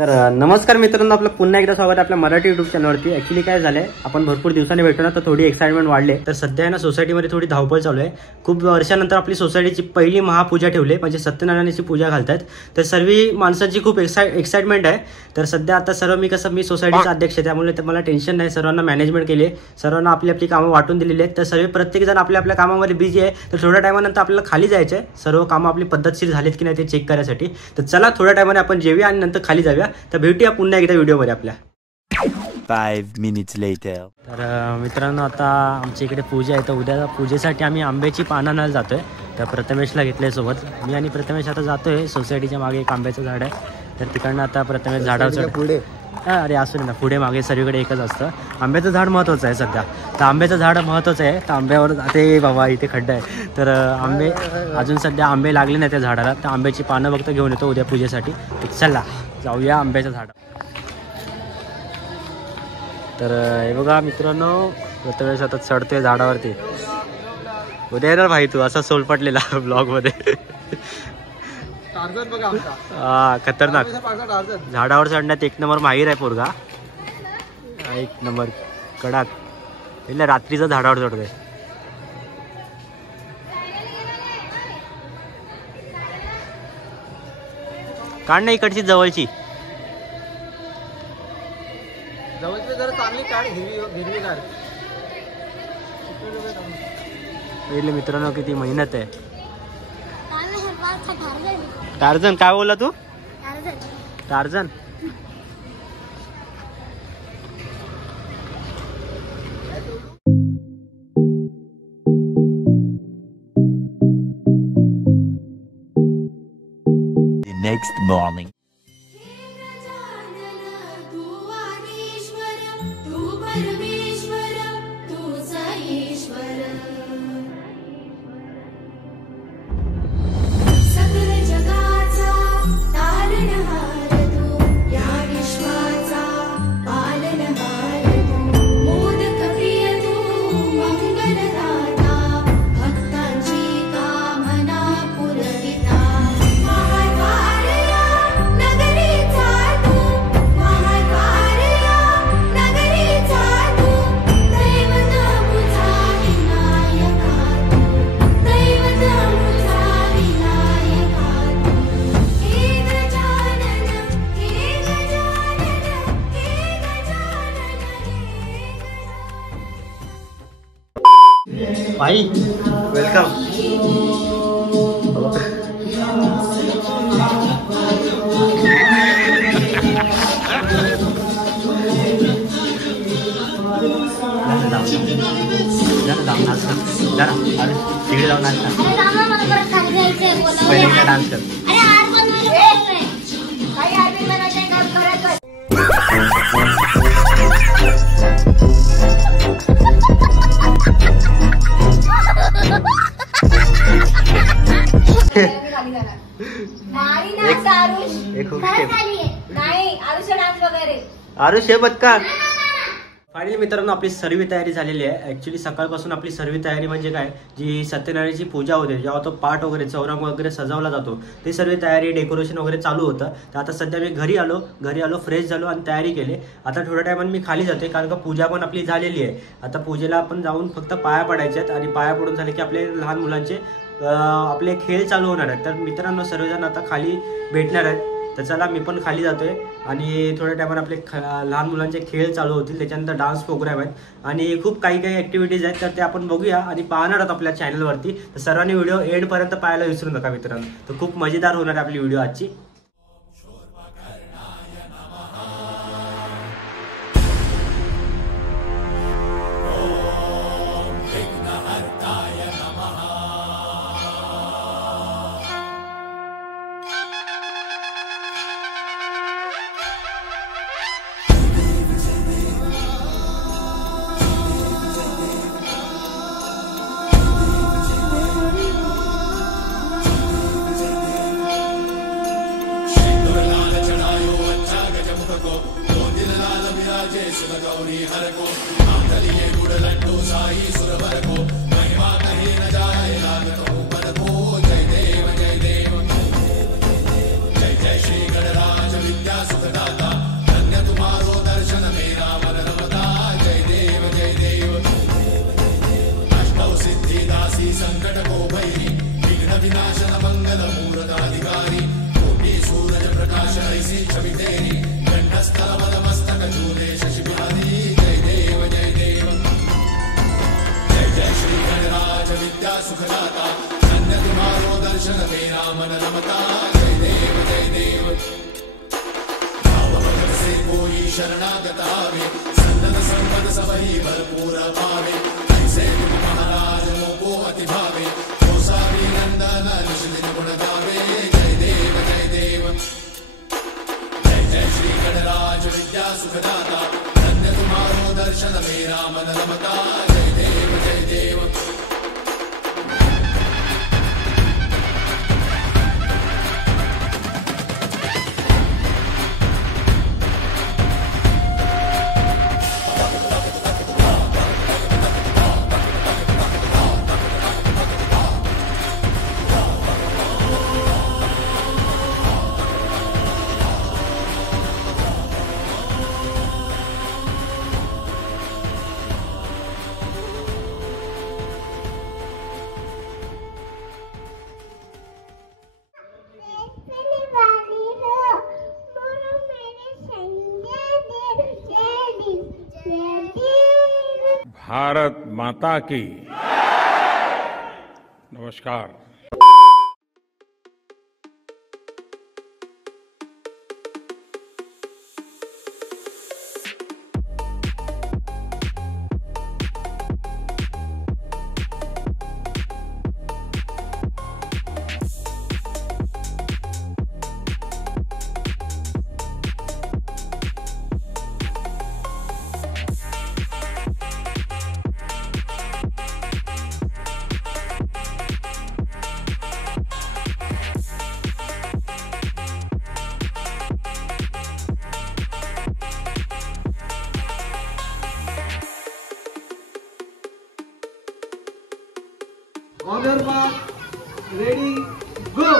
तर नमस्कार मित्रांनो, आपलं पुन्हा एकदा स्वागत आहे आपल्या मराठी यूट्यूब चॅनलवरती। ॲक्च्युली काय झालंय, आपण भरपूर दिवसांनी भेटतो ना, तर थोडी एक्साइटमेंट वाढले। तर सध्या आहे ना सोसायटीमध्ये थोडी धावपळ चालू आहे। खूप वर्षानंतर आपली सोसायटीची पहिली महापूजा ठेवली, म्हणजे सत्यनारायणाची पूजा घालतात। तर सर्व माणसांची खूप एक्साइटमेंट आहे। तर सध्या आता सर्व मी सोसायटीचा अध्यक्ष आहे, त्यामुळे मला टेन्शन नाही। सर्वांना मॅनेजमेंट केली आहे, सर्वांना आपली आपली कामं वाटून दिलेली आहेत। तर सर्व प्रत्येक जण आपल्या आपल्या कामामध्ये बिझी आहे। तर थोड्या टायमानंतर आपल्याला खाली जायचं आहे, सर्व कामं आपली पद्धतशीर झालीत की नाही ते चेक करायसाठी। तर चला थोड्या टायमाने आपण जेवूया आणि नंतर खाली जाऊया। तर भेटूया पुन्हा एकदा व्हिडिओमध्ये आपल्या। 5 minutes later. तर मित्रांनो, आता आमच्या इकडे पूजा आहे। तर उद्या पूजेसाठी आम्ही आंब्याची पानं आणायला जातोय। तर प्रथमेशला घेतलंय सोबत, मी आणि प्रथमेश आता जातोय। सोसायटीच्या मागे एक आंब्याचं झाड आहे, तर तिकडनं आता प्रथमेश झाडावर पुढे अरे असू ना, पुढे मागे सगळीकडे एकच असतं। आंब्याचं झाड महत्त्वाचं आहे सध्या, तर आंब्याचं झाड महत्त्वाचं आहे। तर आंब्यावर ते बाबा इथे खड्डा आहे, तर आंबे अजून सध्या आंबे लागले नाही त्या झाडाला। तर आंब्याची पानं फक्त घेऊन येतो उद्या पूजेसाठी। तर चला जाऊया आंब्याचं झाड। तर हे बघा मित्रांनो, प्रथमेश आता चढतोय झाडावरती। उद्या येणार भाई तू असा सोलपटलेला ब्लॉगमध्ये। हा खतरनाक, झाडावर चढण्यात एक नंबर माहीर आहे पोरगा, एक नंबर कडाक। એટલે रात्रीचं झाडावर चढतोय। काढ ना इकडची जवळची जरा चांगली काढ, हिरवी काढ। पहिले मित्रांनो किती मेहनत आहे। टार्झन काय बोलला तू? Tarzan The next morning. भाई वेलकम। तिकडे जाऊन डान्स कर। आरुष हे बघा। फायनली मित्रांनो, आपली सर्व तयारी झालेली आहे। ॲक्च्युली सकाळपासून आपली सर्व तयारी म्हणजे काय, जी सत्यनारायणाची पूजा होते, जेव्हा तो पाट वगैरे चौरंग वगैरे सजवला जातो, ते सर्व तयारी डेकोरेशन वगैरे चालू होतं। तर आता सध्या मी घरी आलो फ्रेश झालो आणि तयारी केली। आता थोड्या टायमाने मी खाली जाते, कारण का पूजा पण आपली झालेली आहे। आता पूजेला आपण जाऊन फक्त पाया पडायचे आहेत, आणि पाया पडून झाले की आपले लहान मुलांचे आपले खेळ चालू होणार आहेत। तर मित्रांनो, सर्वजण आता खाली भेटणार आहेत। तर चला मी पण खाली जातोय, आणि थोड्या टायमाने आपले लहान मुलांचे खेळ चालू होतील, त्याच्यानंतर डान्स प्रोग्राम आहेत आणि खूप काही ॲक्टिव्हिटीज आहेत। तर ते आपण बघूया आणि पाहणार आहोत आपल्या चॅनलवरती। तर सर्वांनी व्हिडिओ एंडपर्यंत पाहायला विसरू नका मित्रांनो। तर खूप मजेदार होणार आहे आपली व्हिडिओ आजची। जय श्री गणराज विद्या सुखदा भारत माता की नमस्कार। On your mark, ready, go!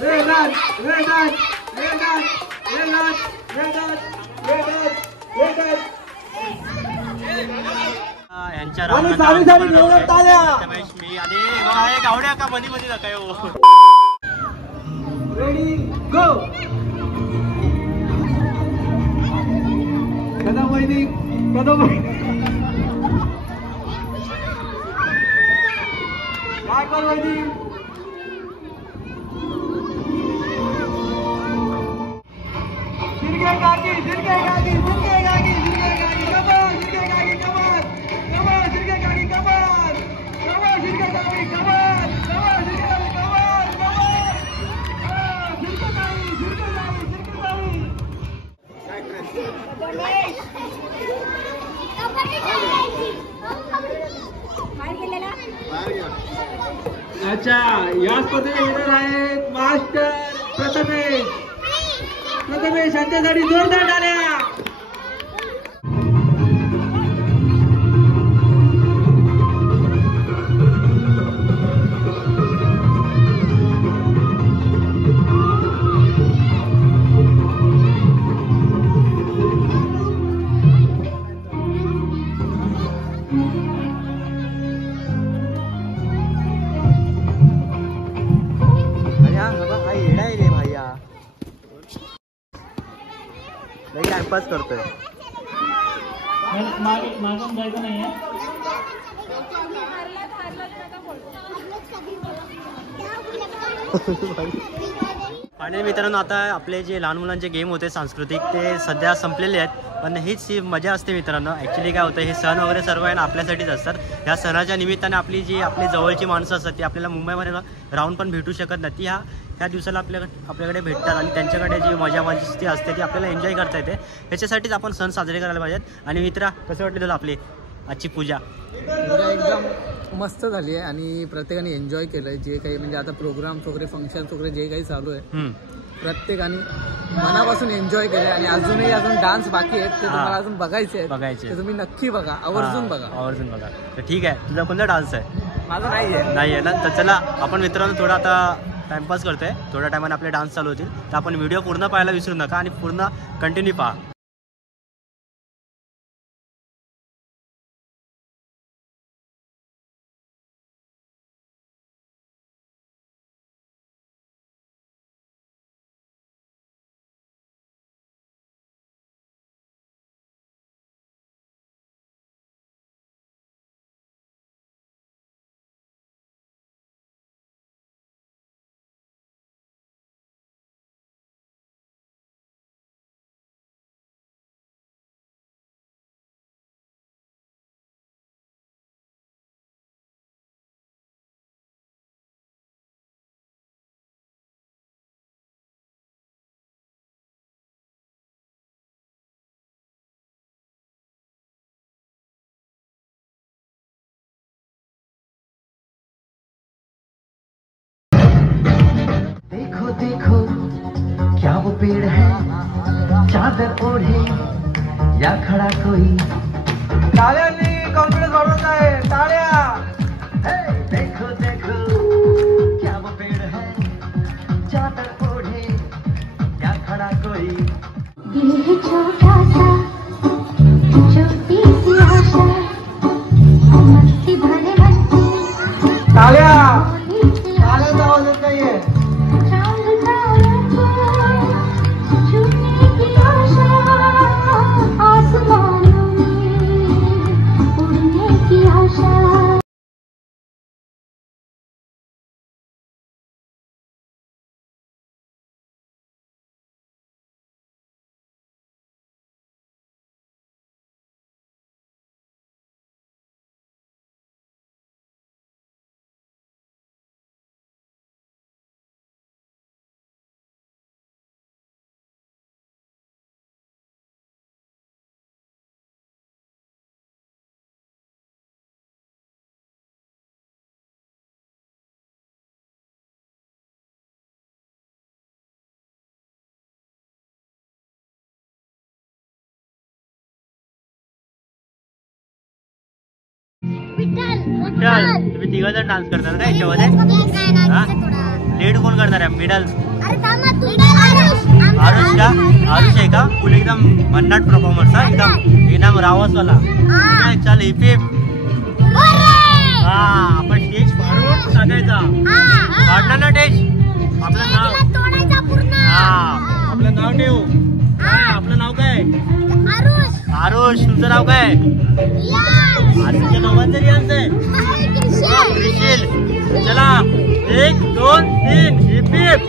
Well done, well done, well done, well done, well done, well done, well done. यांच्या आणि सारी सारी घेऊन टाळ्या. रमेश मी आणि बघा हे गावड्या का मध्ये मध्ये नका येऊ. Ready, go! कदम वैदिक, कदम वैदिक. काय कर वैदिक? Sirke Gagi, Sirke Gagi, Sirke Gagi, Sirke Gagi, come on, Sirke Gagi, come on, come on, Sirke Gagi, come on, come on, Sirke Gagi, come on, come on, Sirke Gagi, come on, come on, Sirke Gagi, Sirke Gagi, Sirke Gagi. अच्छा या स्पर्धेचे winner आहेत master Prathamesh. Prathamesh यांच्यासाठी जोरदार टाळ्या. Timepass करतोय. मागून जायचं नाहीये. आणि मित्रांनो आता आपले जे लहान मुलांचे गेम होते सांस्कृतिक ते सध्या संपलेले आहेत. पण हीच ही मजा असते मित्रांनो. ॲक्च्युली काय होतं हे सण वगैरे सर्व आहे ना आपल्यासाठीच असतात. ह्या सणाच्या निमित्ताने आपली जी आपली जवळची माणसं असतात ती आपल्याला मुंबईमध्ये राहून पण भेटू शकत नाही. ती ह्या दिवसाला आपल्याकडे भेटतात आणि त्यांच्याकडे जी मजा मस्ती असते ती आपल्याला एन्जॉय करता येते. ह्याच्यासाठीच आपण सण साजरे करायला पाहिजेत. आणि मित्रा कसं वाटलं तुला आपली आजची पूजा? एकदम मस्त झाली आहे आणि प्रत्येकाने एन्जॉय केलं. जे काही म्हणजे आता प्रोग्राम्स वगैरे फंक्शन्स वगैरे जे काही चालू आहे प्रत्येकाने मनापासून एन्जॉय केले. आणि अजून डान्स बाकी आहेत ते तुम्हाला अजून बघायचे आहेत. तुम्ही नक्की बघा, आवर्जून बघा. तर ठीक आहे, तुझा कोणता डान्स आहे? माझा नाही आहे ना. तर चला आपण मित्रांनो थोडा आता टाइमपास करतोय. थोड्या टायमाने आपले डान्स चालू होतील. तर आपण व्हिडिओ पूर्ण पाहायला विसरू नका आणि पूर्ण कंटिन्यू पहा. देखो क्या वो पेड़ है चादर ओढ़े या खड़ा कोई टाळ्यांनी कॉन्फिडन्स वाढवत आहे, टाळ्या. देखो देखो क्या वो पेड़ है चादर ओढ़े या खड़ा कोई दिल है छोटा सा छोटी सी आशा मस्ती भरे मस्ती टाळ्या. भोली सी टाळ्यांचा आवाज येत नाहीये. चांद तारों को छूने की आशा आसमानों में उड़ने की आशा. विठ्ठल, तुम्ही तिघ जण डान्स करणार का याच्यामध्ये? लीड कोण करणार आहे? मिडल आरुष का? आरुष आहे का? फुल एकदम भन्नाट परफॉर्मन्स हा, एकदम रावसवाला. चल हिप हिप. हा, आपण स्टेज फाडून टाकायचा. काढणार ना स्टेज? आपलं नाव हा, आपलं नाव ठेवू. काय आपलं नाव काय? आरुष. तुमचं नाव काय? आरुषच्या नावाचं रियाज आहे. क्रिशिल. चला 1 2 3 हिप हिप.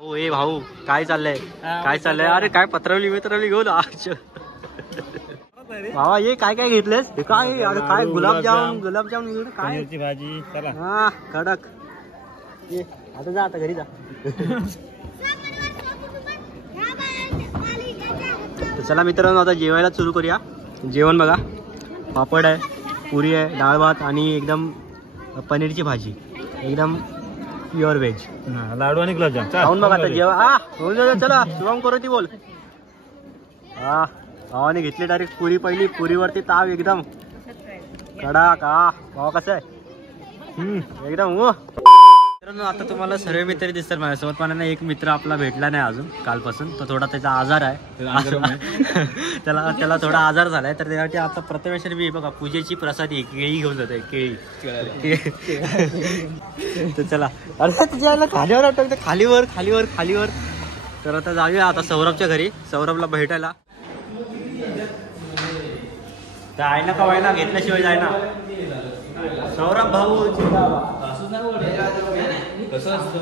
हो ए भाऊ काय चाललंय अरे काय पत्रवली घेऊन भावा ये काय घेतलेस हे काय अरे काय गुलाबजामुन काय भाजी चला. हा कडक ये आता जा आता घरी जा. तर चला मित्रांनो आता जेवायला सुरू करूया. जेवण बघा पापड आहे, पुरी आहे, डाळ भात आणि एकदम पनीरची भाजी, एकदम प्युअर व्हेज. लाडू आणि गुलाबजाम खाऊन बघा आता जेवा. चला शुभम करू ती बोल. हा भावाने घेतली डायरेक्ट पुरी, पहिली पुरीवरती ताव एकदम कडक. हा भावा कसं आहे एकदम. मित्रांनो आता तुम्हाला सर्व मित्र दिसतात माझ्यासोबत, पण एक मित्र आपला भेटला नाही अजून कालपासून. तो थोडा त्याचा आजार आहे त्याला थोडा आजार झालाय, तर त्यासाठी आता प्रथमेश्वर मी बघा पूजेची प्रसादी केळी घेऊन जाते. केळी तर चला अरे तुझ्या खालीवर आठवते खालीवर. तर आता जाऊया आता सौरभच्या घरी, सौरभला भेटायला. तर आहे ना कवायला घेतल्याशिवाय जाय ना सौरभ भाऊ. कसं असतं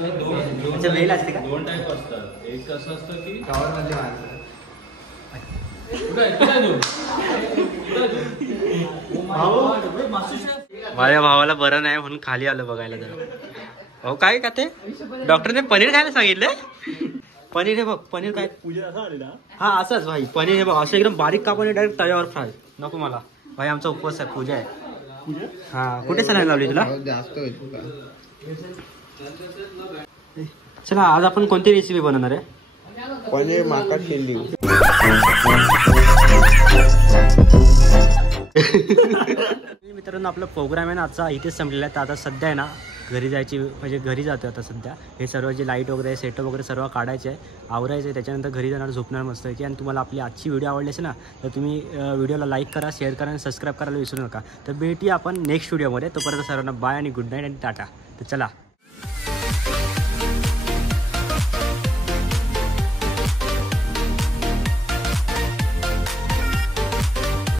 अच्छा वेल असते का? दोन टाईप असतात. एक असं असतं की माझ्या भावाला बरं नाही म्हणून खाली आलं बघायला जरा. भाऊ काय का ते डॉक्टरने पनीर खायला सांगितलंय. पनीर हे बघ, पनीर काय हा असंच भाई पनीर हे बघ असं एकदम बारीक कापून डायरेक्ट तव्यावर फ्राय. नको मला भाई, आमचा उपवास आहे, पूजा आहे. हा कुठे सलाईन लावली तुला? चला आज आपण कोणती रेसिपी बनवणार आहे? पनीर माका चिल्ली. मित्रांनो आपला प्रोग्राम आहे ना आजचा इथेच संपलेला आहे. तर आता सध्या आहे ना घरी जायची, म्हणजे घरी जातो आता सध्या. हे सर्व जे लाईट वगैरे सेटअप वगैरे सर्व काढायचे आहे, आवरायचं आहे. त्याच्यानंतर घरी जाणार, झोपणार मस्त आहे. आणि तुम्हाला आपली आजची व्हिडिओ आवडली असेल ना तर तुम्ही व्हिडिओला लाईक करा, शेअर करा आणि सबस्क्राईब करायला विसरू नका. तर भेटूया आपण नेक्स्ट व्हिडिओमध्ये. तोपर्यंत सर्वांना बाय आणि गुड नाईट आणि टाटा. तर चला.